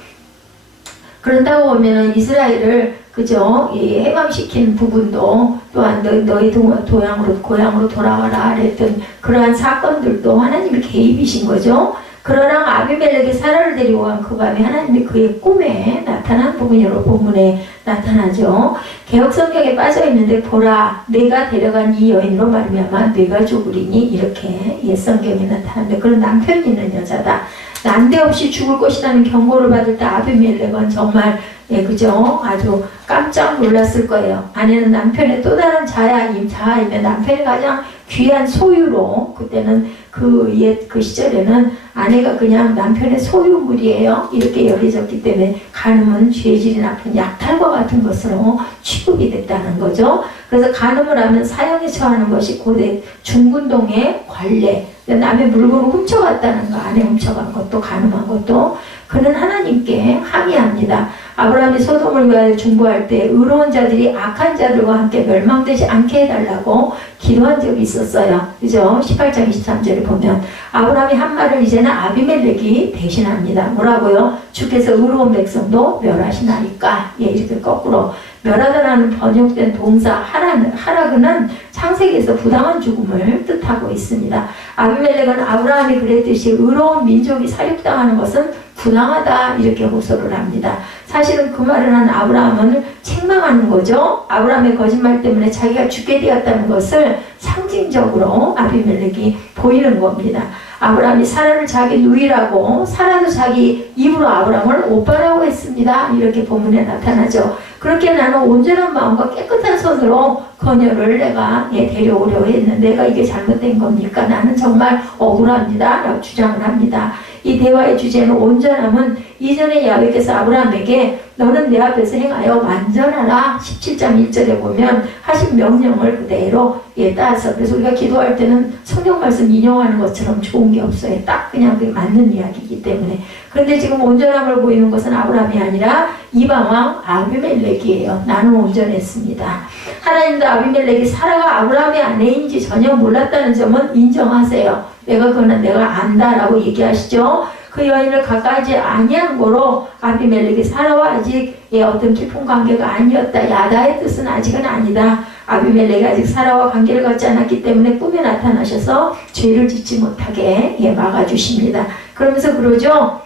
그런다고 보면 이스라엘을 그죠? 해방시킨 부분도 또한 너희 고향으로 돌아와라 그랬던 그러한 사건들도 하나님의 개입이신 거죠. 그러나 아비멜렉이 사라를 데리고 간 그 밤에 하나님이 그의 꿈에 나타난 부분이 여러 본문에 나타나죠. 개혁성경에 빠져있는데 보라 내가 데려간 이 여인으로 말미암아 네가 죽으리니 이렇게 옛성경에 나타나는데 그런 남편이 있는 여자다. 난데없이 죽을 것이라는 경고를 받을 때 아비멜렉은 정말 그죠? 아주 깜짝 놀랐을 거예요. 아내는 남편의 또 다른 자아이며 남편의 가장 귀한 소유로 그때는 그 시절에는 아내가 그냥 남편의 소유물이에요. 이렇게 여겨졌기 때문에 간음은 죄질이 나쁜 약탈과 같은 것으로 취급이 됐다는 거죠. 그래서 간음을 하면 사형에 처하는 것이 고대 중군동의 관례. 남의 물건을 훔쳐갔다는 거, 아내 훔쳐간 것도 간음한 것도 그는 하나님께 항의합니다. 아브라함이 소돔을 위하여 중보할 때 의로운 자들이 악한 자들과 함께 멸망되지 않게 해달라고 기도한 적이 있었어요. 그죠? 18장 23절에 보면 아브라함이 한 말을 이제는 아비멜렉이 대신합니다. 뭐라고요? 주께서 의로운 백성도 멸하시나이까. 이렇게 거꾸로 멸하다라는 번역된 동사 하라그는 창세기에서 부당한 죽음을 뜻하고 있습니다. 아비멜렉은 아브라함이 그랬듯이 의로운 민족이 사육당하는 것은 부당하다 이렇게 호소를 합니다. 사실은 그 말을 한 아브라함을 책망하는 거죠. 아브라함의 거짓말 때문에 자기가 죽게 되었다는 것을 상징적으로 아비멜렉이 보이는 겁니다. 아브라함이 사라를 자기 누이라고 사라도 자기 입으로 아브라함을 오빠라고 했습니다. 이렇게 본문에 나타나죠. 그렇게 나는 온전한 마음과 깨끗한 손으로 그녀를 내가 데려오려고 했는데 내가 이게 잘못된 겁니까? 나는 정말 억울합니다. 라고 주장을 합니다. 이 대화의 주제는 온전함은 이전에 야훼께서 아브라함에게 너는 내 앞에서 행하여 완전하라 17장 1절에 보면 하신 명령을 그대로 따서 그래서 우리가 기도할 때는 성경 말씀 인용하는 것처럼 좋은 게 없어요. 딱 그냥 그게 맞는 이야기이기 때문에. 그런데 지금 온전함을 보이는 것은 아브라함이 아니라 이방왕 아비멜렉이에요. 나는 온전했습니다. 하나님도 아비멜렉이 사라가 아브라함의 아내인지 전혀 몰랐다는 점은 인정하세요. 그거는 내가 안다라고 얘기하시죠. 그 여인을 가까이지 아니한 거로 아비멜렉이 사라와 아직 어떤 깊은 관계가 아니었다. 야다의 뜻은 아직은 아니다. 아비멜렉이 아직 사라와 관계를 갖지 않았기 때문에 꿈에 나타나셔서 죄를 짓지 못하게 막아주십니다. 그러면서 그러죠.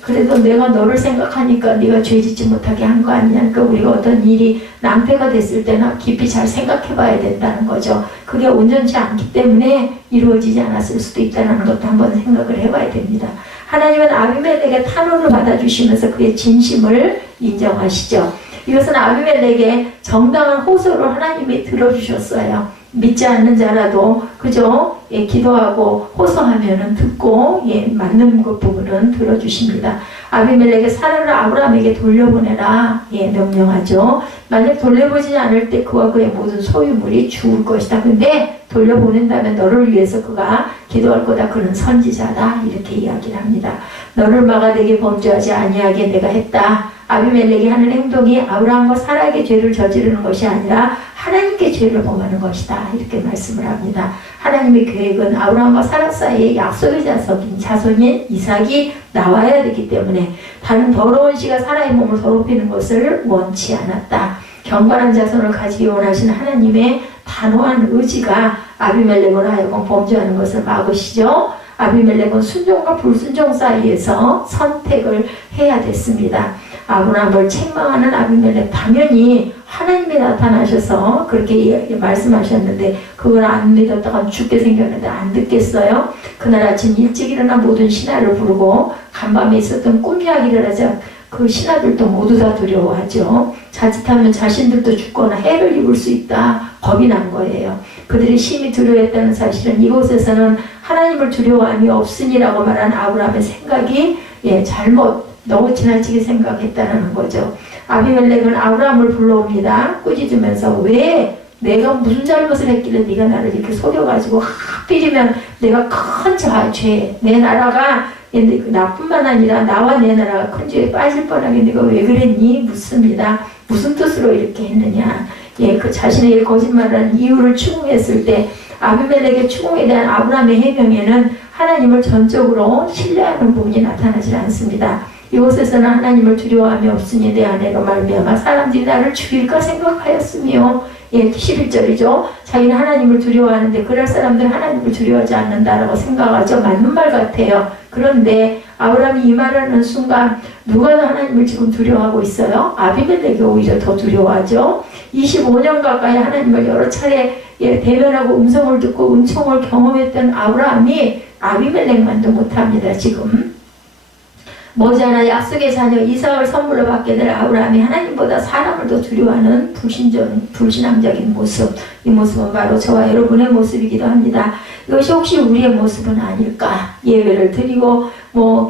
그래도 내가 너를 생각하니까 네가 죄 짓지 못하게 한 거 아니냐. 그러니까 우리가 어떤 일이 낭패가 됐을 때는 깊이 잘 생각해 봐야 된다는 거죠. 그게 온전치 않기 때문에 이루어지지 않았을 수도 있다는 것도 한번 생각을 해봐야 됩니다. 하나님은 아비멜렉의 탄원을 받아주시면서 그의 진심을 인정하시죠. 이것은 아비멜렉의 정당한 호소를 하나님이 들어주셨어요. 믿지 않는 자라도 그저 기도하고 호소하면은 듣고 맞는 것 부분은 들어주십니다. 아비멜렉의 사라를 아브라함에게 돌려보내라 명령하죠. 만약 돌려보지 않을 때 그와 그의 모든 소유물이 죽을 것이다. 근데 돌려보낸다면 너를 위해서 그가 기도할 거다. 그는 선지자다. 이렇게 이야기를 합니다. 너를 막아내게 범죄하지 아니하게 내가 했다. 아비멜렉이 하는 행동이 아브라함과 사라에게 죄를 저지르는 것이 아니라 하나님께 죄를 범하는 것이다. 이렇게 말씀을 합니다. 하나님의 계획은 아브라함과 사라 사이에 약속의 자손인 이삭이 나와야 되기 때문에 다른 더러운 씨가 사라의 몸을 더럽히는 것을 원치 않았다. 경건한 자손을 가지기 원하시는 하나님의 단호한 의지가 아비멜렉으로 하여금 범죄하는 것을 막으시죠. 아비멜렉은 순종과 불순종 사이에서 선택을 해야 됐습니다. 아브라함을 책망하는 아비멜렉 당연히 하나님이 나타나셔서 그렇게 말씀하셨는데 그걸 안 믿었다가 죽게 생겼는데 안 듣겠어요? 그날 아침 일찍 일어나 모든 신하를 부르고 간밤에 있었던 꿈 이야기를 하자 그 신하들도 모두 다 두려워하죠. 자칫하면 자신들도 죽거나 해를 입을 수 있다. 겁이 난 거예요. 그들이 심히 두려워했다는 사실은 이곳에서는 하나님을 두려워함이 없으니라고 말한 아브라함의 생각이 잘못 너무 지나치게 생각했다는 거죠. 아비멜렉은 아브라함을 불러옵니다. 꾸짖으면서 왜 내가 무슨 잘못을 했길래 네가 나를 이렇게 속여가지고 하필이면 내가 큰 죄, 내 나라가 나뿐만 아니라 나와 내 나라가 큰 죄에 빠질 뻔하게 네가 왜 그랬니? 묻습니다. 무슨 뜻으로 이렇게 했느냐? 그 자신에게 거짓말하는 이유를 추궁했을 때 아비멜렉의 추궁에 대한 아브라함의 해명에는 하나님을 전적으로 신뢰하는 부분이 나타나지 않습니다. 이곳에서는 하나님을 두려워함이 없으니 내 아내로 말미암아 사람들이 나를 죽일까 생각하였으며 11절이죠. 자기는 하나님을 두려워하는데 그럴 사람들은 하나님을 두려워하지 않는다라고 생각하죠. 맞는 말 같아요. 그런데 아브라함이 이 말을 하는 순간 누가 하나님을 지금 두려워하고 있어요? 아비멜렉이 오히려 더 두려워하죠. 25년 가까이 하나님을 여러 차례 대면하고 음성을 듣고 은총을 경험했던 아브라함이 아비멜렉만도 못합니다. 지금 머지않아 약속의 자녀 이삭을 선물로 받게 될 아브라함이 하나님보다 사람을 더 두려워하는 불신앙적인 모습, 이 모습은 바로 저와 여러분의 모습이기도 합니다. 이것이 혹시 우리의 모습은 아닐까? 예배를 드리고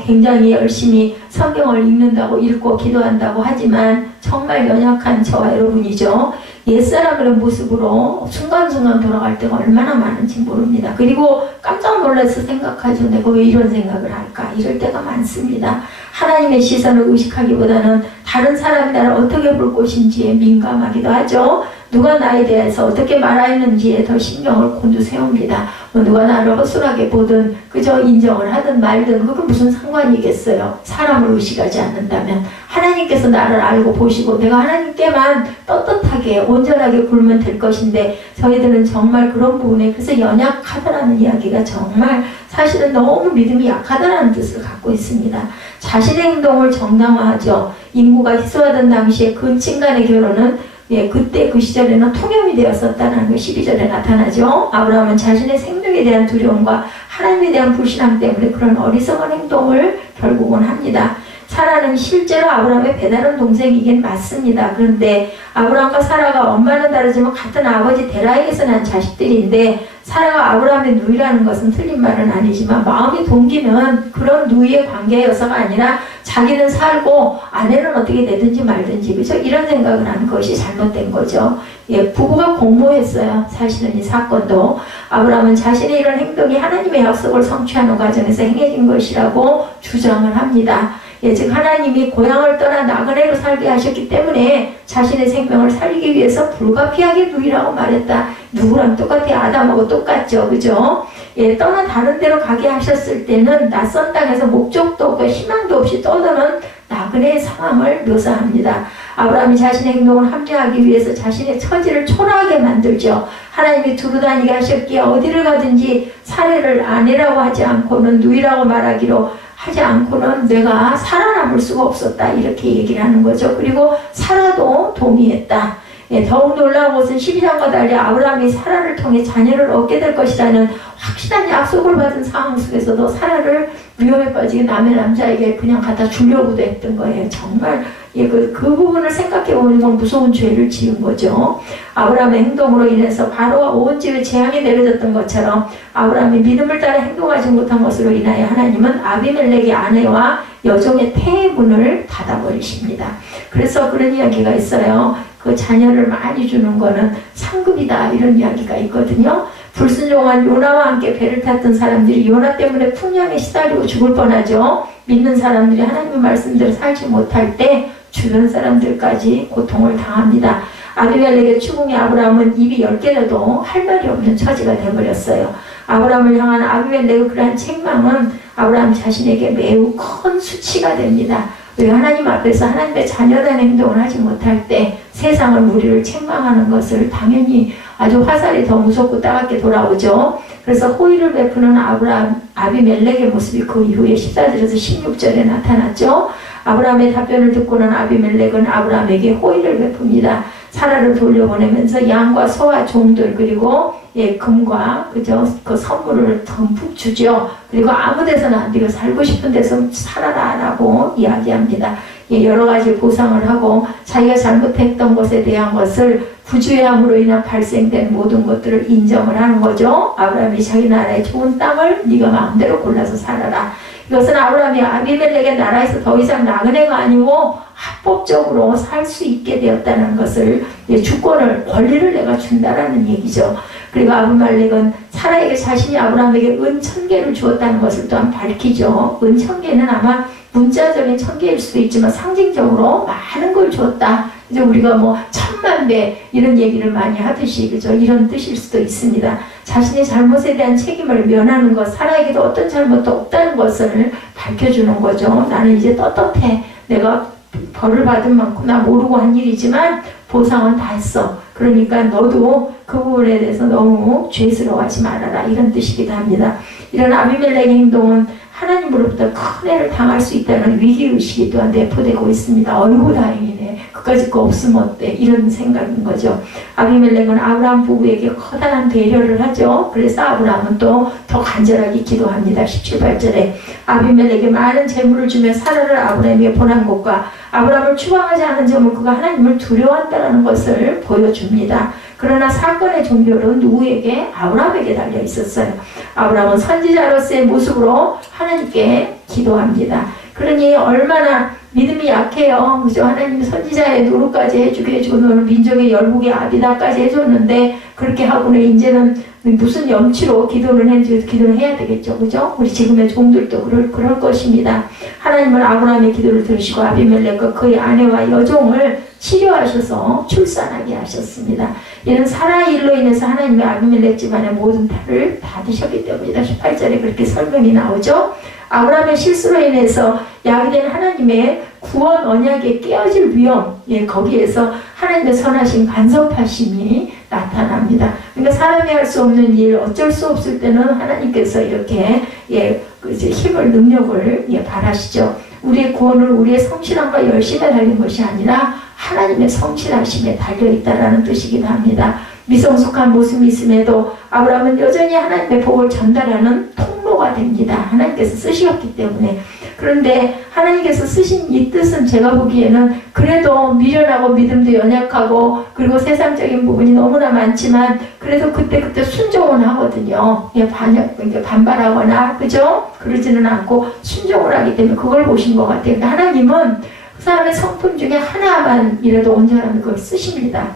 굉장히 열심히 성경을 읽는다고 읽고 기도한다고 하지만 정말 연약한 저와 여러분이죠. 옛사람의 모습으로 순간순간 돌아갈 때가 얼마나 많은지 모릅니다. 그리고 깜짝 놀라서 생각하죠. 내가 왜 이런 생각을 할까? 이럴 때가 많습니다. 하나님의 시선을 의식하기보다는 다른 사람이 나를 어떻게 볼 것인지에 민감하기도 하죠. 누가 나에 대해서 어떻게 말하는지에 더 신경을 곤두세웁니다. 누가 나를 허술하게 보든 그저 인정을 하든 말든 그게 무슨 상관이겠어요. 사람을 의식하지 않는다면 하나님께서 나를 알고 보시고 내가 하나님께만 떳떳하게 온전하게 굴면 될 것인데 저희들은 정말 그런 부분에 그래서 연약하다라는 이야기가 정말 사실은 너무 믿음이 약하다라는 뜻을 갖고 있습니다. 자신의 행동을 정당화하죠. 인구가 희소하던 당시에 근친 간의 결혼은 그때 그 시절에는 통념이 되었었다는 게 12절에 나타나죠. 아브라함은 자신의 생명에 대한 두려움과 하나님에 대한 불신앙 때문에 그런 어리석은 행동을 결국은 합니다. 사라는 실제로 아브라함의 배다른 동생이긴 맞습니다. 그런데 아브라함과 사라가 엄마는 다르지만 같은 아버지 데라에게서 난 자식들인데 사라가 아브라함의 누이라는 것은 틀린 말은 아니지만 마음이 동기는 그런 누이의 관계여서가 아니라 자기는 살고 아내는 어떻게 되든지 말든지 그죠? 이런 생각을 하는 것이 잘못된 거죠. 부부가 공모했어요. 사실은 이 사건도 아브라함은 자신의 이런 행동이 하나님의 약속을 성취하는 과정에서 행해진 것이라고 주장을 합니다. 즉 하나님이 고향을 떠나 나그네로 살게 하셨기 때문에 자신의 생명을 살리기 위해서 불가피하게 누이라고 말했다. 누구랑 똑같아? 아담하고 똑같죠. 그죠? 떠나 다른 데로 가게 하셨을 때는 낯선 땅에서 목적도 없고 희망도 없이 떠드는 나그네의 상황을 묘사합니다. 아브라함이 자신의 행동을 합리화하기 위해서 자신의 처지를 초라하게 만들죠. 하나님이 두루다니게 하셨기에 어디를 가든지 사례를 아내라고 하지 않고는 누이라고 말하기로 하지 않고는 내가 살아남을 수가 없었다 이렇게 얘기를 하는 거죠. 그리고 사라도 동의했다. 더욱 놀라운 것은 12장과 달리 아브라함이 사라를 통해 자녀를 얻게 될 것이라는 확실한 약속을 받은 상황 속에서도 사라를 위험에 빠지게 남의 남자에게 그냥 갖다 주려고도 했던 거예요. 정말 그 부분을 생각해 보면 무서운 죄를 지은 거죠. 아브라함의 행동으로 인해서 바로와 온 집에 재앙이 내려졌던 것처럼 아브라함이 믿음을 따라 행동하지 못한 것으로 인하여 하나님은 아비멜렉의 아내와 여종의 태의 문을 닫아버리십니다. 그래서 그런 이야기가 있어요. 그 자녀를 많이 주는 거는 상급이다 이런 이야기가 있거든요. 불순종한 요나와 함께 배를 탔던 사람들이 요나 때문에 풍랑에 시달리고 죽을 뻔하죠. 믿는 사람들이 하나님의 말씀대로 살지 못할 때 주변 사람들까지 고통을 당합니다. 아비멜렉의 추궁에 아브라함은 입이 10개라도 할 말이 없는 처지가 되어버렸어요. 아브라함을 향한 아비멜렉의 그러한 책망은 아브라함 자신에게 매우 큰 수치가 됩니다. 왜 하나님 앞에서 하나님의 자녀된 행동을 하지 못할 때 세상을 우리를 책망하는 것을 당연히 아주 화살이 더 무섭고 따갑게 돌아오죠. 그래서 호의를 베푸는 아비멜렉의 모습이 그 이후에 14절에서 16절에 나타났죠. 아브라함의 답변을 듣고는 아비멜렉은 아브라함에게 호의를 베풉니다. 사라를 돌려보내면서 양과 소와 종들 그리고 금과 그 선물을 듬뿍 주죠. 그리고 아무 데서나 네가 살고 싶은 데서 살아라라고 이야기합니다. 여러 가지 보상을 하고 자기가 잘못했던 것에 대한 것을 부주의함으로 인한 발생된 모든 것들을 인정을 하는 거죠. 아브라함이 자기 나라의 좋은 땅을 네가 마음대로 골라서 살아라. 이것은 아브라함이 아비멜렉의 나라에서 더 이상 나그네가 아니고 합법적으로 살 수 있게 되었다는 것을, 주권을, 권리를 내가 준다라는 얘기죠. 그리고 아비멜렉은 사라에게 자신이 아브라함에게 은 1000개를 주었다는 것을 또한 밝히죠. 은 1000개는 아마 문자적인 1000개일 수도 있지만 상징적으로 많은 걸 주었다. 이제 우리가 뭐 1000,000배 이런 얘기를 많이 하듯이, 그죠? 이런 뜻일 수도 있습니다. 자신의 잘못에 대한 책임을 면하는 것, 사라에게도 어떤 잘못도 없다는 것을 밝혀주는 거죠. 나는 이제 떳떳해. 내가 벌을 받은 만큼 나 모르고 한 일이지만 보상은 다 했어. 그러니까 너도 그 부분에 대해서 너무 죄스러워하지 말아라. 이런 뜻이기도 합니다. 이런 아비멜렉의 행동은 하나님으로부터 큰 해를 당할 수 있다는 위기의식이 또한 내포되고 있습니다. 어이구 다행이네. 그까짓 거 없으면 어때? 이런 생각인 거죠. 아비멜렉은 아브라함 부부에게 커다란 배려를 하죠. 그래서 아브라함은 또 더 간절하게 기도합니다. 17, 8절에 아비멜렉에게 많은 재물을 주며 사라를 아브라함에게 보낸 것과 아브라함을 추방하지 않은 점은 그가 하나님을 두려워한다는 것을 보여줍니다. 그러나 사건의 종결은 누구에게? 아브라함에게 달려 있었어요. 아브라함은 선지자로서의 모습으로 하나님께 기도합니다. 그러니 얼마나 믿음이 약해요. 그죠? 하나님 선지자의 노릇까지 해주게 해주고 너는 민족의 열국의 아비다까지 해줬는데 그렇게 하고는 이제는 무슨 염치로 기도를 해야 되겠죠. 그죠? 우리 지금의 종들도 그럴 것입니다. 하나님은 아브라함의 기도를 들으시고 아비멜렉과 그의 아내와 여종을 치료하셔서 출산하게 하셨습니다. 이는 사라의 일로 인해서 하나님의 아비멜렉 집안의 모든 탈을 받으셨기 때문이다. 18절에 그렇게 설명이 나오죠. 아브라함의 실수로 인해서 야기된 하나님의 구원 언약에 깨어질 위험, 거기에서 하나님의 선하신 간섭하심이 나타납니다. 그러니까 사람이 할 수 없는 일, 어쩔 수 없을 때는 하나님께서 이렇게 힘을, 능력을 바라시죠. 우리의 구원은 우리의 성실함과 열심에 달린 것이 아니라 하나님의 성실하심에 달려있다라는 뜻이기도 합니다. 미성숙한 모습이 있음에도 아브라함은 여전히 하나님의 복을 전달하는 통로가 됩니다. 하나님께서 쓰셨기 때문에. 그런데 하나님께서 쓰신 이 뜻은 제가 보기에는 그래도 미련하고 믿음도 연약하고 그리고 세상적인 부분이 너무나 많지만 그래도 그때 순종은 하거든요. 반발하거나, 그죠? 그러지는 않고 순종을 하기 때문에 그걸 보신 것 같아요. 그러니까 하나님은 그 사람의 성품 중에 하나만이라도 온전하면 그걸 쓰십니다.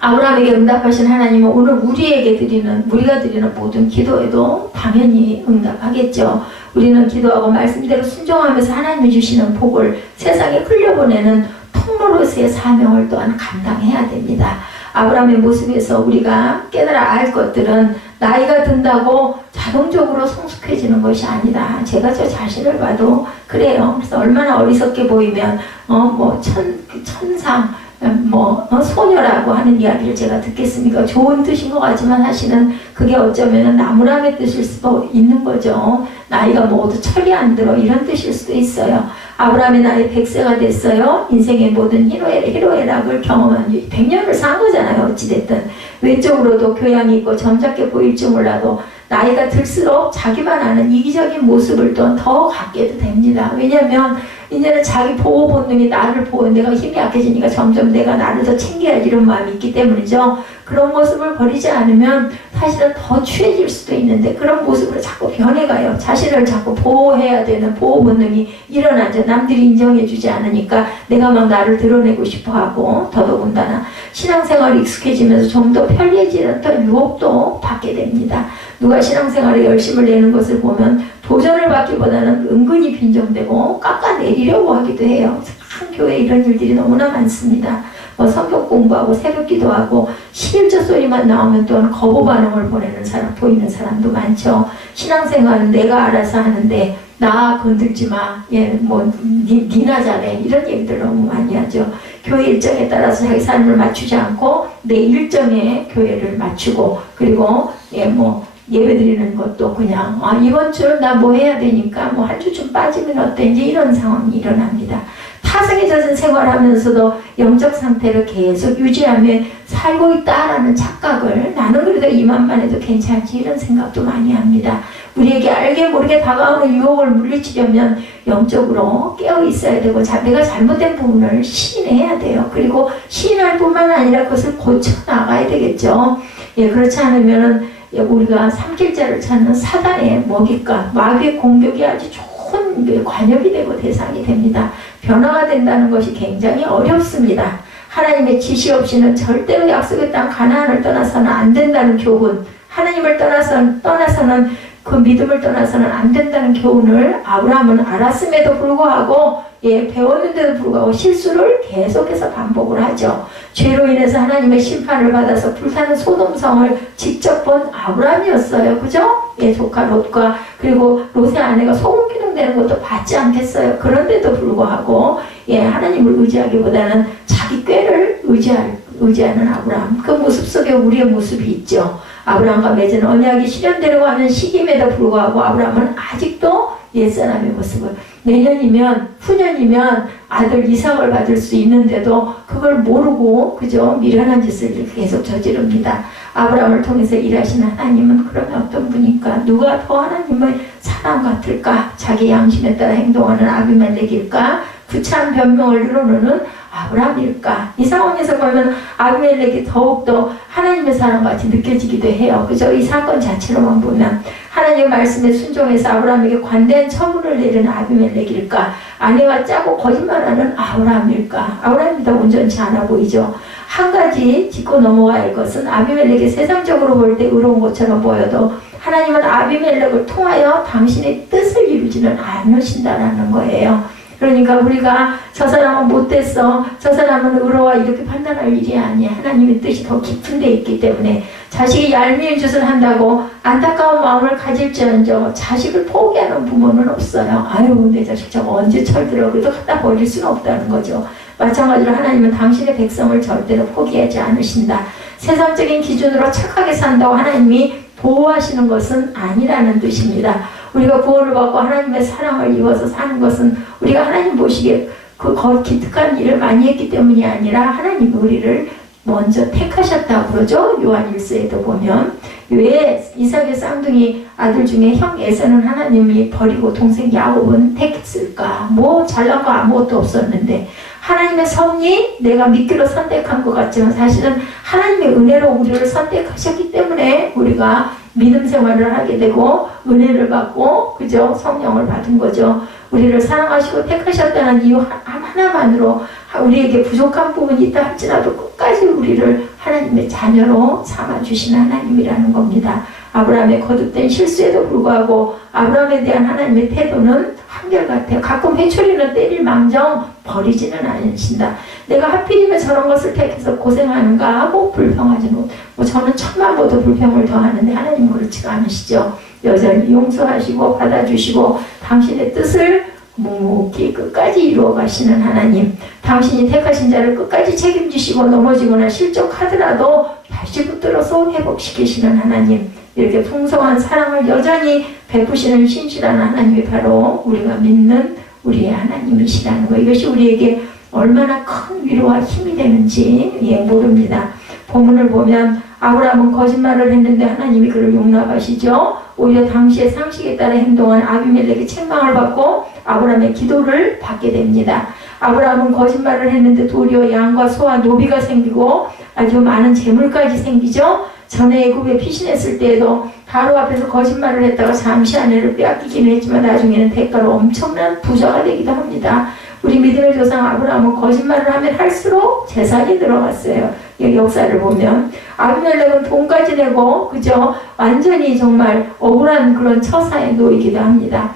아브라함에게 응답하신 하나님은 오늘 우리가 드리는 모든 기도에도 당연히 응답하겠죠. 우리는 기도하고 말씀대로 순종하면서 하나님이 주시는 복을 세상에 흘려보내는 통로로서의 사명을 또한 감당해야 됩니다. 아브라함의 모습에서 우리가 깨달아 알 것들은 나이가 든다고 자동적으로 성숙해지는 것이 아니다. 제가 저 자신을 봐도 그래요. 그래서 얼마나 어리석게 보이면 천상 소녀라고 하는 이야기를 제가 듣겠습니까? 좋은 뜻인 것 같지만 사실은 그게 어쩌면 나무람의 뜻일 수도 있는 거죠. 나이가 모두 철이 안 들어 이런 뜻일 수도 있어요. 아브라함의 나이 100세가 됐어요. 인생의 모든 희로애락을 경험한 100년을 산 거잖아요. 어찌됐든 외적으로도 교양이 있고 점잖게 보일지 몰라도 나이가 들수록 자기만 아는 이기적인 모습을 또 더 갖게 됩니다. 왜냐하면 이제는 자기 보호 본능이 나를 보호, 내가 힘이 약해지니까 점점 내가 나를 더 챙겨야지 이런 마음이 있기 때문이죠. 그런 모습을 버리지 않으면 사실은 더 취해질 수도 있는데 그런 모습으로 자꾸 변해가요. 자신을 자꾸 보호해야 되는 보호 본능이 일어나죠. 남들이 인정해주지 않으니까 내가 막 나를 드러내고 싶어하고 더더군다나 신앙생활이 익숙해지면서 좀 더 편리해지는 더 유혹도 받게 됩니다. 누가 신앙생활에 열심을 내는 것을 보면 도전을 받기보다는 은근히 빈정되고 깎아내리려고 하기도 해요. 참 교회에 이런 일들이 너무나 많습니다. 성경 공부하고 새벽 기도하고 11조 소리만 나오면 또한 거부 반응을 보이는 사람도 많죠. 신앙생활은 내가 알아서 하는데 나 건들지 마. 니나 잘해. 이런 얘기들 너무 많이 하죠. 교회 일정에 따라서 자기 삶을 맞추지 않고 내 일정에 교회를 맞추고 그리고 예배 드리는 것도 그냥 이번 주는 나 뭐 해야 되니까 한 주쯤 빠지면 어때 이제 이런 상황이 일어납니다. 타 사성에 젖은 생활하면서도 영적 상태를 계속 유지하며 살고 있다라는 착각을, 나는 그래도 이만만 해도 괜찮지, 이런 생각도 많이 합니다. 우리에게 알게 모르게 다가오는 유혹을 물리치려면 영적으로 깨어 있어야 되고, 내가 잘못된 부분을 시인해야 돼요. 그리고 시인할 뿐만 아니라 그것을 고쳐 나가야 되겠죠. 예, 그렇지 않으면은 우리가 삼킬자를 찾는 사단의 먹잇감, 마귀의 공격이 아주 좋은 관역이 되고 대상이 됩니다. 변화가 된다는 것이 굉장히 어렵습니다. 하나님의 지시 없이는 절대로 약속의 땅 가나안을 떠나서는 안 된다는 교훈, 하나님을 떠나서는 그 믿음을 떠나서는 안 된다는 교훈을 아브라함은 알았음에도 불구하고, 배웠는데도 불구하고 실수를 계속해서 반복을 하죠. 죄로 인해서 하나님의 심판을 받아서 불타는 소돔성을 직접 본 아브라함이었어요. 그죠? 조카 롯과, 그리고 롯의 아내가 소금 기둥되는 것도 받지 않겠어요. 그런데도 불구하고 하나님을 의지하기보다는 자기 꾀를 의지하는 아브라함, 그 모습 속에 우리의 모습이 있죠. 아브라함과 맺은 언약이 실현되려고 하는 시기임에도 불구하고 아브라함은 아직도 옛사람의 모습을, 내년이면 후년이면 아들 이삭을 받을 수 있는데도 그걸 모르고 그저 미련한 짓을 계속 저지릅니다. 아브라함을 통해서 일하시는 하나님은 그러면 어떤 분일까? 누가 더 하나님의 사람 같을까? 자기 양심에 따라 행동하는 아비멜렉일까? 구차한 변명을 늘어놓는 아브라함일까? 이 상황에서 보면 아비멜렉이 더욱더 하나님의 사람같이 느껴지기도 해요. 그죠? 이 사건 자체로만 보면 하나님의 말씀에 순종해서 아브라함에게 관대한 처분을 내리는 아비멜렉일까? 아내와 짜고 거짓말하는 아브라함일까? 아브라함이 더 온전치 않아 보이죠. 한 가지 짚고 넘어가야 할 것은 아비멜렉이 세상적으로 볼 때 의로운 것처럼 보여도 하나님은 아비멜렉을 통하여 당신의 뜻을 이루지는 않으신다라는 거예요. 그러니까 우리가 저 사람은 못됐어, 저 사람은 의로워, 이렇게 판단할 일이 아니야. 하나님의 뜻이 더 깊은 데 있기 때문에 자식이 얄미운 짓을 한다고 안타까운 마음을 가질지언정 자식을 포기하는 부모는 없어요. 아유, 내 자식 저거 언제 철들어. 그래도 갖다 버릴 수는 없다는 거죠. 마찬가지로 하나님은 당신의 백성을 절대로 포기하지 않으신다. 세상적인 기준으로 착하게 산다고 하나님이 보호하시는 것은 아니라는 뜻입니다. 우리가 구원을 받고 하나님의 사랑을 입어서 사는 것은 우리가 하나님 보시기에 그 기특한 일을 많이 했기 때문이 아니라 하나님이 우리를 먼저 택하셨다고 그러죠. 요한 1서에도 보면 왜 이삭의 쌍둥이 아들 중에 형 에사는 하나님이 버리고 동생 야곱은 택했을까? 뭐 잘난 거 아무것도 없었는데 하나님의 섭리, 내가 믿기로 선택한 것 같지만 사실은 하나님의 은혜로 우리를 선택하셨기 때문에 우리가 믿음 생활을 하게 되고 은혜를 받고 그죠? 성령을 받은 거죠. 우리를 사랑하시고 택하셨다는 이유 하나만으로 우리에게 부족한 부분이 있다 할지라도 끝까지 우리를 하나님의 자녀로 삼아주신 하나님이라는 겁니다. 아브라함의 거듭된 실수에도 불구하고 아브라함에 대한 하나님의 태도는 한결같아요. 가끔 회초리는 때릴 망정 버리지는 않으신다. 내가 하필이면 저런 것을 택해서 고생하는가 하고 불평하지 못. 저는 천만 보도 불평을 더하는데 하나님은 그렇지가 않으시죠. 여전히 용서하시고 받아주시고 당신의 뜻을 묵묵히 끝까지 이루어 가시는 하나님, 당신이 택하신 자를 끝까지 책임지시고 넘어지거나 실족하더라도 다시 붙들어서 회복시키시는 하나님, 이렇게 풍성한 사랑을 여전히 베푸시는 신실한 하나님이 바로 우리가 믿는 우리의 하나님이시라는 것, 이것이 우리에게 얼마나 큰 위로와 힘이 되는지 모릅니다. 본문을 보면 아브라함은 거짓말을 했는데 하나님이 그를 용납하시죠. 오히려 당시의 상식에 따라 행동한 아비멜렉의 책망을 받고 아브라함의 기도를 받게 됩니다. 아브라함은 거짓말을 했는데 도리어 양과 소와 노비가 생기고 아주 많은 재물까지 생기죠. 전에 애굽에 피신했을 때에도 바로 앞에서 거짓말을 했다가 잠시 아내를 빼앗기긴 했지만 나중에는 대가로 엄청난 부자가 되기도 합니다. 우리 믿음의 조상 아브라함은 거짓말을 하면 할수록 재산이 늘어갔어요. 이 역사를 보면 아비멜렉은 돈까지 내고 그저 완전히 정말 억울한 그런 처사에 놓이기도 합니다.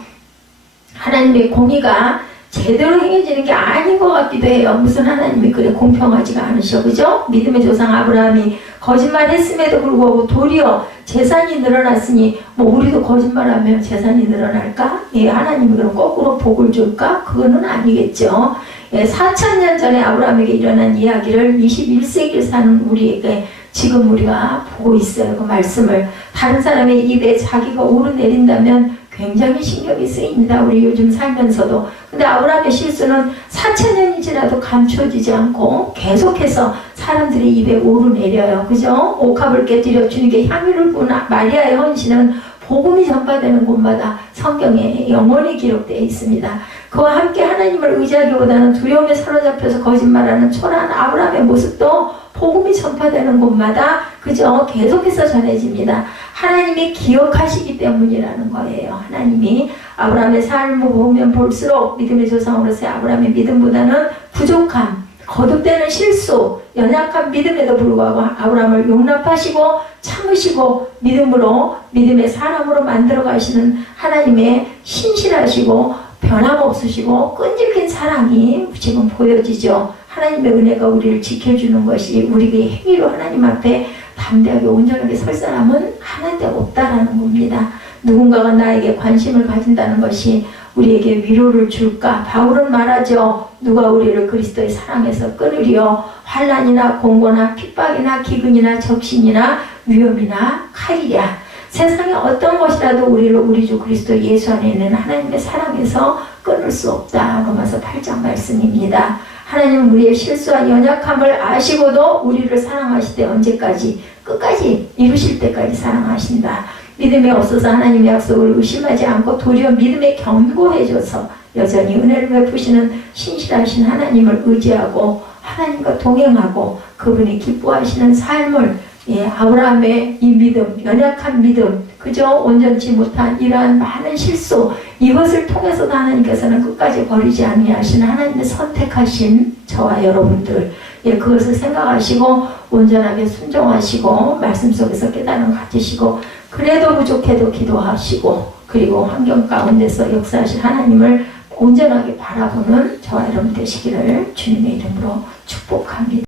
하나님의 공의가 제대로 행해지는 게 아닌 것 같기도 해요. 무슨 하나님이 그래 공평하지가 않으셔. 그죠? 믿음의 조상 아브라함이 거짓말 했음에도 불구하고 도리어 재산이 늘어났으니 뭐 우리도 거짓말하면 재산이 늘어날까? 하나님이 그럼 거꾸로 복을 줄까? 그거는 아니겠죠. 4,000년 전에 아브라함에게 일어난 이야기를 21세기를 사는 우리에게 지금 우리가 보고 있어요. 그 말씀을 다른 사람의 입에 자기가 오르내린다면 굉장히 신경이 쓰입니다. 우리 요즘 살면서도. 근데 아브라함의 실수는 4,000년이 지나도 감춰지지 않고 계속해서 사람들의 입에 오르내려요. 그죠? 옥합을 깨뜨려 주님께 향유를 부은 마리아의 헌신은 복음이 전파되는 곳마다 성경에 영원히 기록되어 있습니다. 그와 함께 하나님을 의지하기보다는 두려움에 사로잡혀서 거짓말하는 초라한 아브라함의 모습도 복음이 전파되는 곳마다 그저 계속해서 전해집니다. 하나님이 기억하시기 때문이라는 거예요. 하나님이 아브라함의 삶을 보면 볼수록 믿음의 조상으로서의 아브라함의 믿음보다는 부족함, 거듭되는 실수, 연약한 믿음에도 불구하고 아브라함을 용납하시고 참으시고 믿음으로 믿음의 사람으로 만들어 가시는 하나님의 신실하시고 변함없으시고 끈질긴 사랑이 지금 보여지죠. 하나님의 은혜가 우리를 지켜주는 것이 우리의 행위로 하나님 앞에 담대하게 온전하게 설 사람은 하나도 없다라는 겁니다. 누군가가 나에게 관심을 가진다는 것이 우리에게 위로를 줄까? 바울은 말하죠. 누가 우리를 그리스도의 사랑에서 끊으리요? 환난이나 공고나 핍박이나 기근이나 적신이나 위험이나 칼이랴. 세상에 어떤 것이라도 우리를 우리 주 그리스도 예수 안에 있는 하나님의 사랑에서 끊을 수 없다. 로마서 8장 말씀입니다. 하나님은 우리의 실수와 연약함을 아시고도 우리를 사랑하실 때 언제까지? 끝까지 이루실 때까지 사랑하신다. 믿음에 없어서 하나님의 약속을 의심하지 않고 도리어 믿음에 견고해져서 여전히 은혜를 베푸시는 신실하신 하나님을 의지하고 하나님과 동행하고 그분이 기뻐하시는 삶을 아브라함의 이 믿음, 연약한 믿음, 그저 온전치 못한 이러한 많은 실수, 이것을 통해서도 하나님께서는 끝까지 버리지 아니하시는 하나님의 선택하신 저와 여러분들, 그것을 생각하시고 온전하게 순종하시고 말씀 속에서 깨달음 가지시고 그래도 부족해도 기도하시고 그리고 환경 가운데서 역사하실 하나님을 온전하게 바라보는 저와 여러분 되시기를 주님의 이름으로 축복합니다.